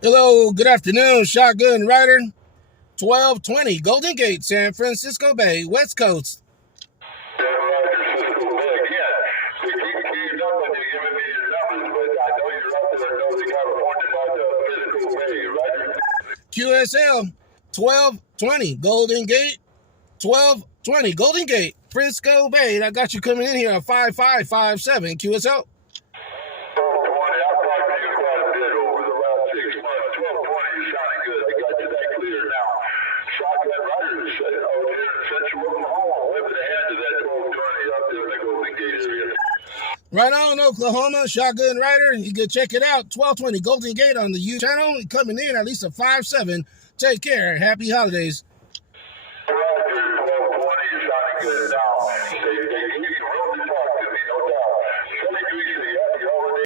Hello, good afternoon, Shotgun Rider. 1220 Golden Gate, San Francisco Bay, West Coast. QSL 1220 Golden Gate, 1220 Golden Gate, Frisco Bay. I got you coming in here at 5557 QSL. Right on, Oklahoma, Shotgun Rider. You can check it out, 1220 Golden Gate on the YouTube channel. Coming in at least a 5-7. Take care. Happy holidays.